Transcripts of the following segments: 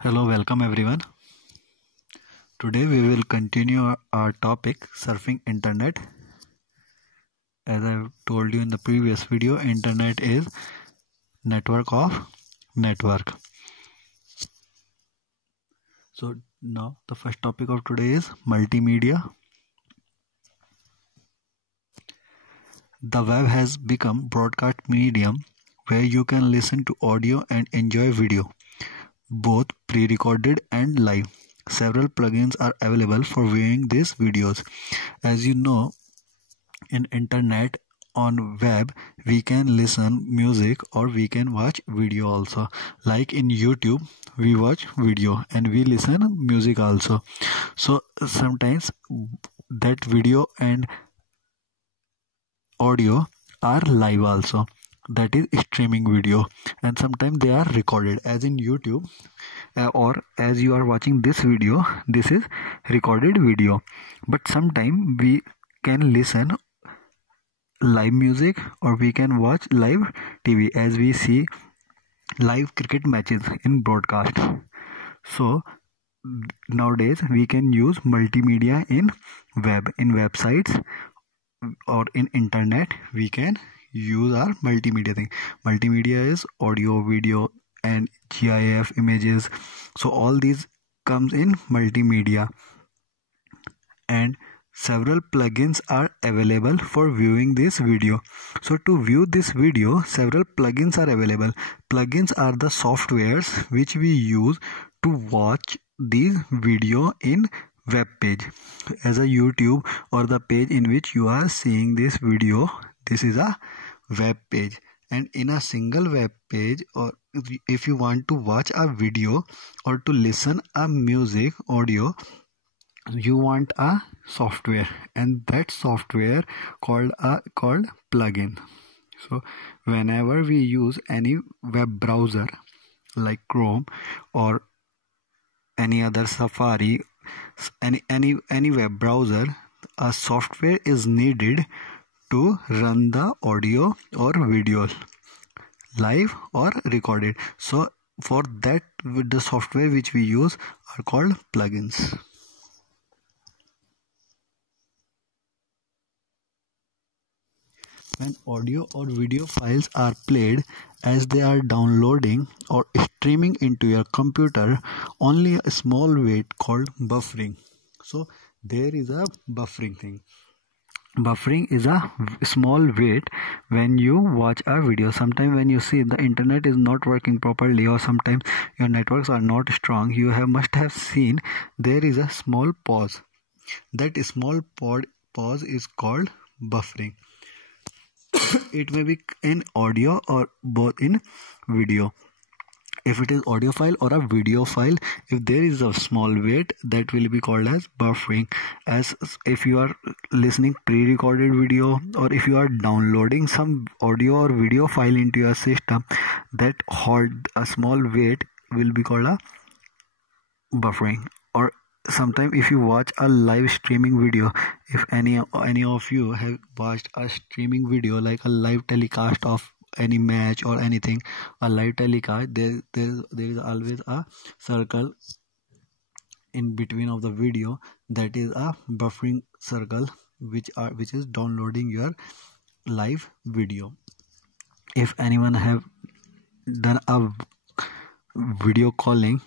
Hello, welcome everyone. Today we will continue our topic surfing internet. As I told you in the previous video, internet is network of network. So now the first topic of today is multimedia. The web has become broadcast medium where you can listen to audio and enjoy video, both pre-recorded and live. Several plugins are available for viewing these videos. As you know, in internet on web we can listen music or we can watch video also. Like in YouTube we watch video and we listen music also. So sometimes that video and audio are live also, that is streaming video, and sometimes they are recorded as in YouTube, or as you are watching this video, this is recorded video. But sometimes we can listen live music or we can watch live TV, as we see live cricket matches in broadcast. So nowadays we can use multimedia in websites or in internet. We can use our multimedia thing. Multimedia is audio, video and GIF images. So all these comes in multimedia, and several plugins are available for viewing this video. So to view this video, several plugins are available. Plugins are the softwares which we use to watch these video in web page. As a YouTube or the page in which you are seeing this video, this is a web page, and in a single web page, or if you want to watch a video or to listen a music audio, you want a software, and that software called plugin. So whenever we use any web browser like Chrome or any other Safari, any web browser, a software is needed to run the audio or video, live or recorded. So for that, with the software which we use are called plugins. When audio or video files are played as they are downloading or streaming into your computer, only a small weight called buffering. So there is a buffering thing. Buffering is a small wait when you watch a video. Sometimes when you see the internet is not working properly, or sometimes your networks are not strong, you must have seen there is a small pause. That small pause is called buffering. It may be in audio or both in video. If it is audio file or a video file, if there is a small wait, that will be called as buffering. As if you are listening pre-recorded video, or if you are downloading some audio or video file into your system, that hold a small wait will be called a buffering. Or sometimes if you watch a live streaming video, if any of you have watched a streaming video like a live telecast of any match or anything, a live telecast, there is always a circle in between of the video, that is a buffering circle, which is downloading your live video. If anyone have done a video calling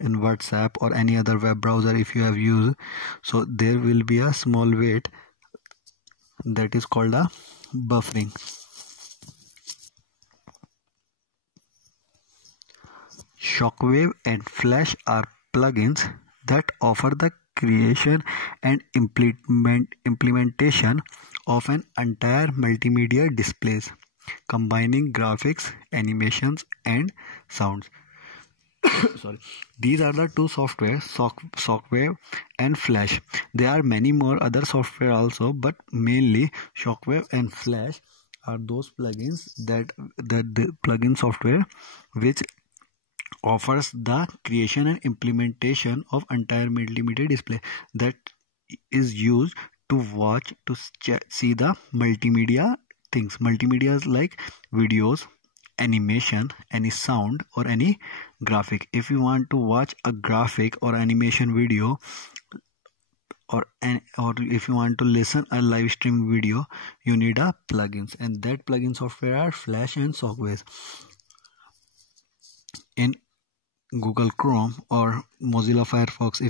in WhatsApp or any other web browser, if you have used, so there will be a small wait, that is called a buffering. Shockwave and Flash are plugins that offer the creation and implementation of an entire multimedia displays, combining graphics, animations and sounds. Sorry, these are the two software, Shockwave and Flash. There are many more other software also, but mainly Shockwave and Flash are those plugins that the plugin software which offers the creation and implementation of entire multimedia display, that is used to watch, to see the multimedia things. Multimedia is like videos, animation, any sound, or any graphic. If you want to watch a graphic or animation video, or if you want to listen a live stream video, you need a plugins, and that plugin software are Flash and Shockwaves. In Google Chrome or Mozilla Firefox,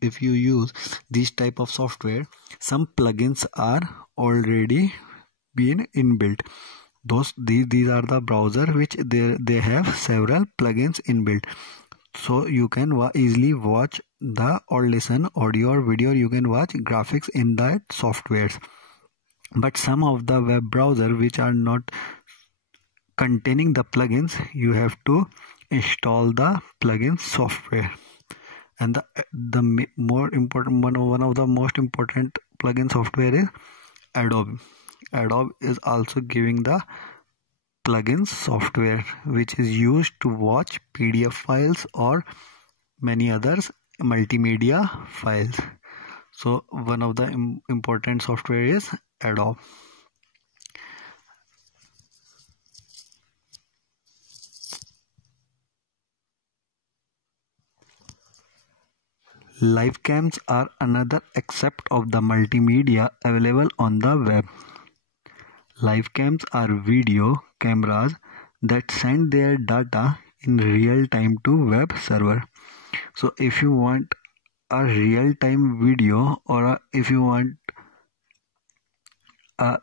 if you use this type of software, some plugins are already been inbuilt. These are the browser which they have several plugins inbuilt, so you can easily watch the or listen audio or video. You can watch graphics in that softwares. But some of the web browser which are not containing the plugins, you have to install the plugin software. And the more important one of the most important plugin software is Adobe. Adobe is also giving the plugin software which is used to watch PDF files or many others multimedia files. So one of the important software is Adobe. Live cams are another aspect of the multimedia available on the web. Live cams are video cameras that send their data in real time to web server. So if you want a real time video, or if you want a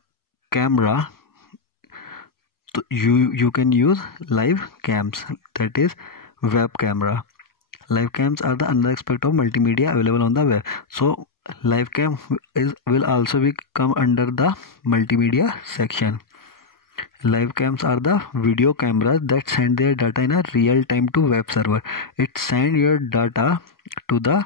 camera, you can use live cams, that is web camera. Live cams are the another aspect of multimedia available on the web. So live cam will also come under the multimedia section. Live cams are the video cameras that send their data in a real time to web server. It sends your data to the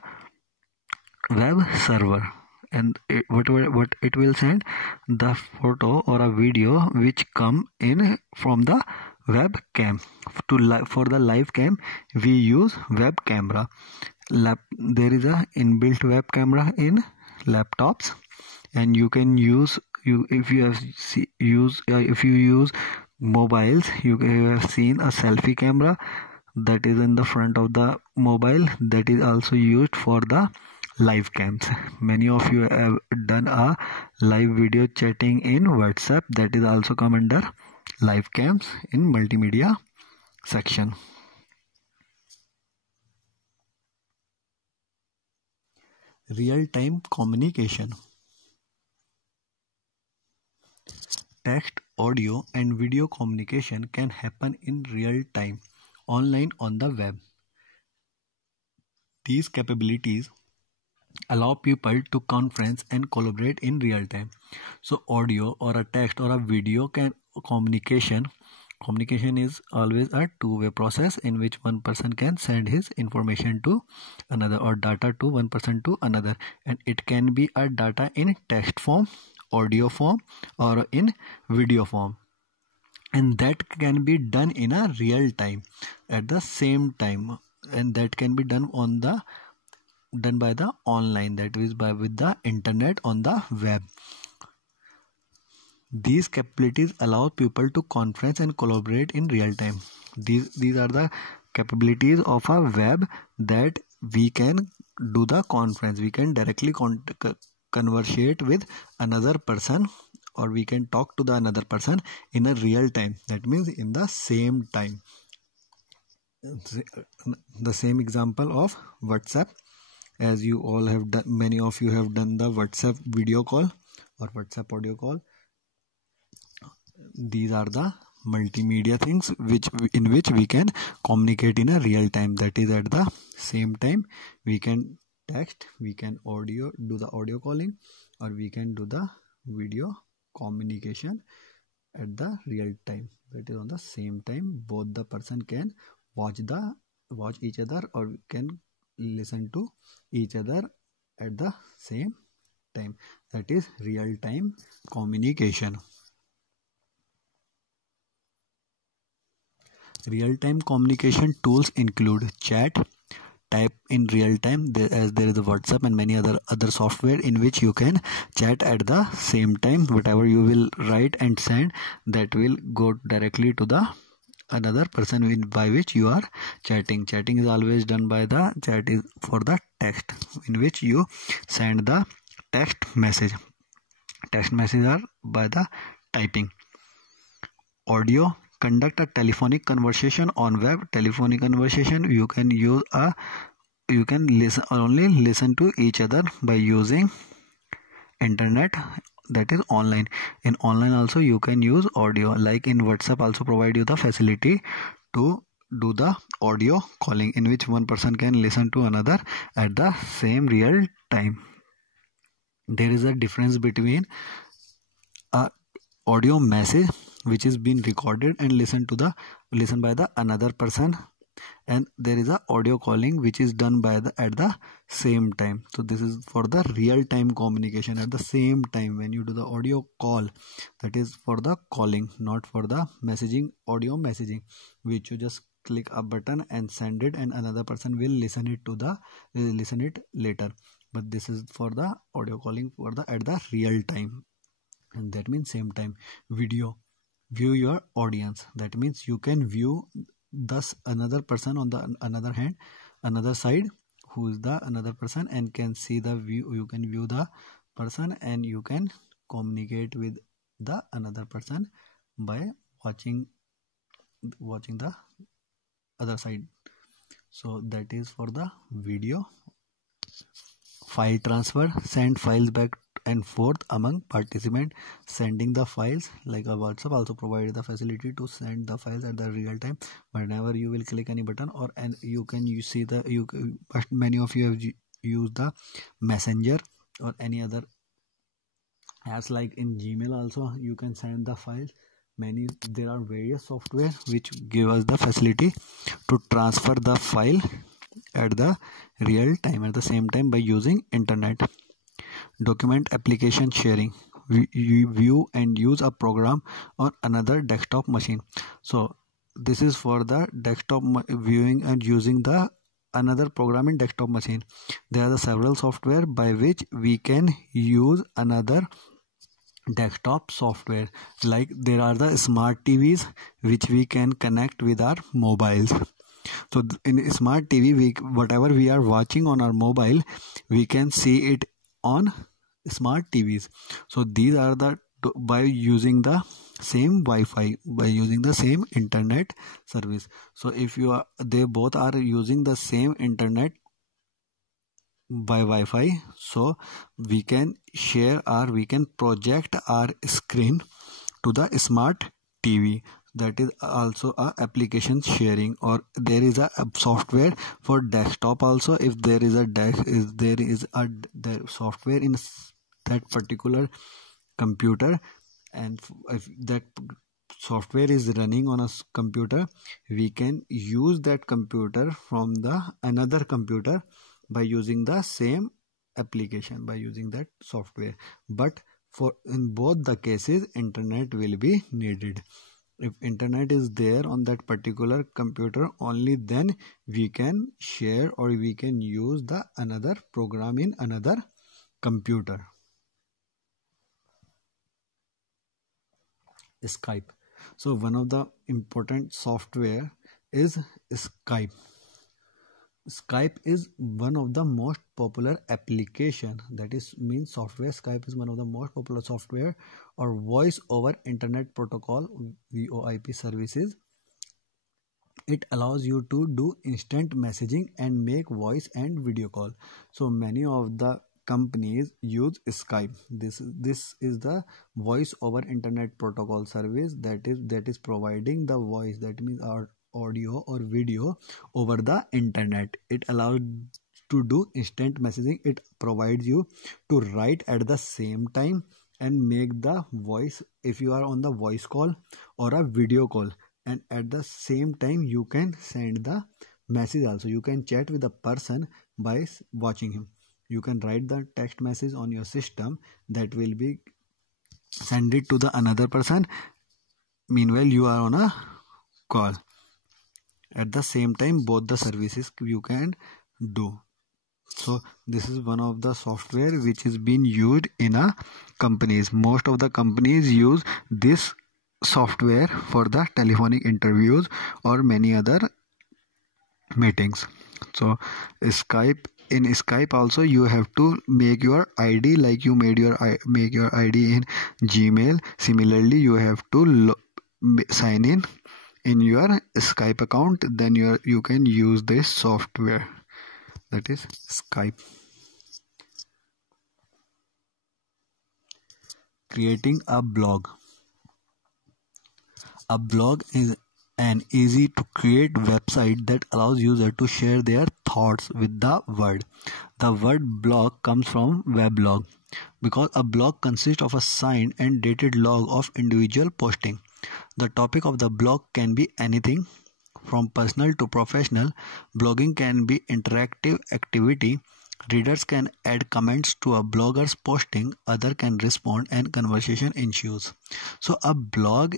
web server, and what it will send the photo or a video which come in from the webcam. For the live cam we use web camera. There is a inbuilt web camera in laptops, and you can use if you use mobiles, you have seen a selfie camera that is in the front of the mobile, that is also used for the live cams. Many of you have done a live video chatting in WhatsApp, that is also come under live cams in multimedia section. Real-time communication. Text, audio, and video communication can happen in real time online on the web. These capabilities allow people to conference and collaborate in real time. So audio or a text or a video communication is always a two-way process in which one person can send his information to another or data to one person to another, and it can be a data in text form, audio form, or in video form, and that can be done in a real time at the same time, and that can be done by the online, that is with the internet on the web. These capabilities allow people to conference and collaborate in real time. These are the capabilities of a web, that we can do the conference, we can directly conversate with another person, or we can talk to the another person in a real time, that means in the same time. The same example of WhatsApp, as you all have done, many of you have done the WhatsApp video call or WhatsApp audio call. These are the multimedia things in which we can communicate in a real time, that is at the same time. We can text, we can do the audio calling, or we can do the video communication at the real time, that is on the same time. Both the person can watch each other, or can listen to each other at the same time, that is real time communication. Real time communication tools include chat, type in real time, as there is a WhatsApp and many other software in which you can chat at the same time. Whatever you will write and send, that will go directly to the another person by which you are chatting. Chatting is always done by the chat is for the text, in which you send the text message. Text messages are by the typing. Audio, conduct a telephonic conversation on web. Telephonic conversation, you can listen to each other by using internet, that is online. In online also you can use audio, like in WhatsApp also provide you the facility to do the audio calling, in which one person can listen to another at the same real time. There is a difference between a audio message which is being recorded and listened by the another person, and there is a audio calling which is done by at the same time. So this is for the real time communication at the same time. When you do the audio call, that is for the calling, not for the messaging. Audio messaging, which you just click a button and send it, and another person will listen it later. But this is for the audio calling for the at the real time, and that means same time. Video, view your audience, that means you can view thus another person on the another side, who is the another person, and can see the view. You can view the person and you can communicate with the another person by watching the other side. So that is for the video. File transfer, send files back and forth among participants. Sending the files, like a WhatsApp also provided the facility to send the files at the real time. Whenever you will click any button, or and but many of you have used the Messenger or any other apps, like in Gmail also you can send the files. There are various software which give us the facility to transfer the file at the real time, at the same time, by using internet. Document application sharing, you view and use a program on another desktop machine. So this is for the desktop viewing and using the another program in desktop machine. There are the several software by which we can use another desktop software, like there are the smart TVs which we can connect with our mobiles. So in smart TV, whatever we are watching on our mobile, we can see it on smart TVs. So these are by using the same Wi-Fi, by using the same internet service. So if they both are using the same internet by Wi-Fi, so we can we can project our screen to the smart TV. That is also a application sharing. Or there is a software for desktop also. If there is the software in that particular computer, and if that software is running on a computer, we can use that computer from the another computer by using the same application, by using that software. But in both the cases, internet will be needed. If internet is there on that particular computer, only then we can share or we can use the another program in another computer. Skype. So one of the important software is Skype. Skype is one of the most popular application, that is means software. Skype is one of the most popular software or voice over internet protocol, VoIP services. It allows you to do instant messaging and make voice and video call. So many of the companies use Skype. This is the voice over internet protocol service that is providing the voice, that means our audio or video over the internet. It allows to do instant messaging. It provides you to write at the same time and make the voice if you are on the voice call or a video call, and at the same time you can send the message also. You can chat with the person by watching him. You can write the text message on your system that will be send it to the another person. Meanwhile you are on a call. At the same time, both the services you can do. So this is one of the software which is being used in a companies. Most of the companies use this software for the telephonic interviews or many other meetings. So in Skype also you have to make your ID like you make your ID in Gmail. Similarly, you have to sign in your Skype account, then you can use this software, that is Skype. Creating a blog. A blog is an easy to create website that allows users to share their thoughts with the world. The word blog comes from weblog because a blog consists of a signed and dated log of individual posting. The topic of the blog can be anything from personal to professional. Blogging can be interactive activity. Readers can add comments to a blogger's posting, others can respond, and conversation ensues. So a blog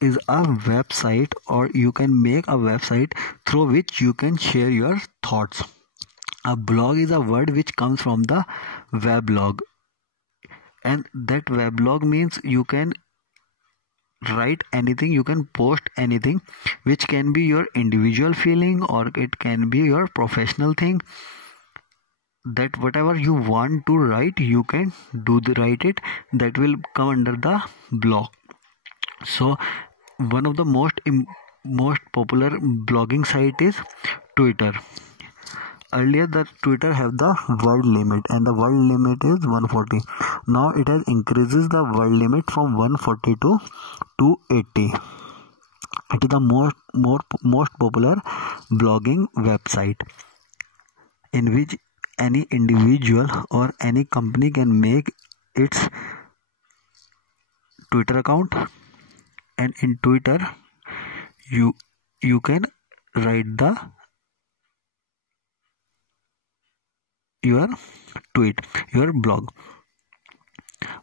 is a website, or you can make a website through which you can share your thoughts. A blog is a word which comes from the weblog, and that weblog means you can write anything, you can post anything, which can be your individual feeling or it can be your professional thing. That whatever you want to write, you can write it. That will come under the blog. So one of the most popular blogging site is Twitter. Earlier the Twitter have the word limit, and the word limit is 140. Now it has increases the word limit from 140 to 280. It is the most popular blogging website in which any individual or any company can make its Twitter account, and in Twitter you can write your tweet, your blog.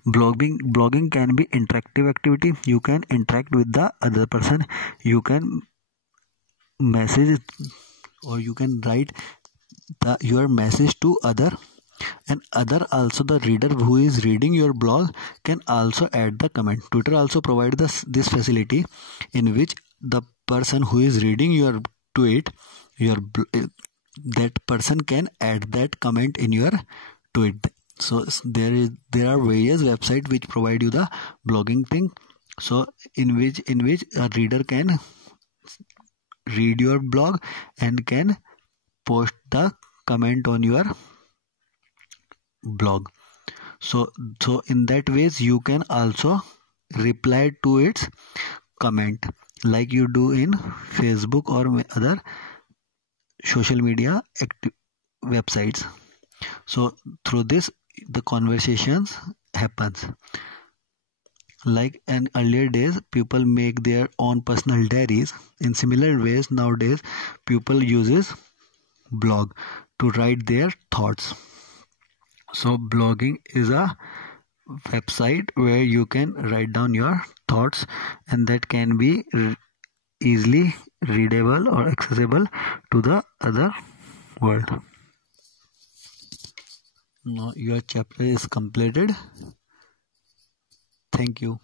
Blogging can be interactive activity. You can interact with the other person, you can message or you can write your message to other, and other also the reader who is reading your blog can also add the comment. Twitter also provides this facility in which the person who is reading your tweet, that person can add that comment in your tweet. So there are various websites which provide you the blogging thing. So in which a reader can read your blog and can post the comment on your blog. So in that ways you can also reply to its comment like you do in Facebook or other social media websites. So through this the conversations happens. Like in earlier days people make their own personal diaries. In similar ways nowadays people uses blog to write their thoughts. So blogging is a website where you can write down your thoughts, and that can be easily readable or accessible to the other world. Now your chapter is completed. Thank you.